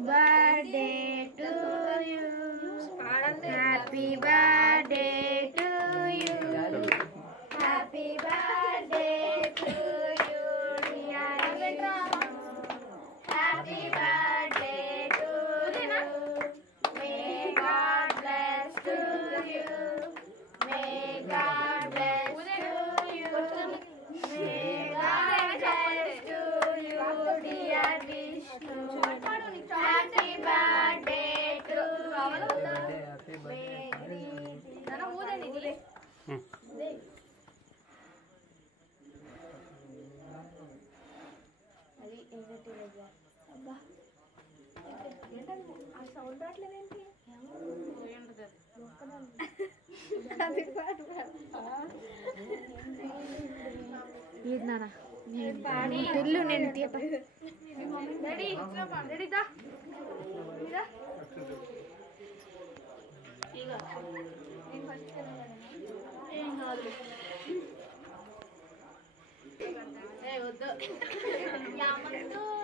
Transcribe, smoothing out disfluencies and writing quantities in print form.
birthday to you. Happy birthday to you. Happy birthday to you, dear. Happy birthday to you. May God bless to you. May God bless to you. May God bless to you, dear Vishnu. Happy birthday to you.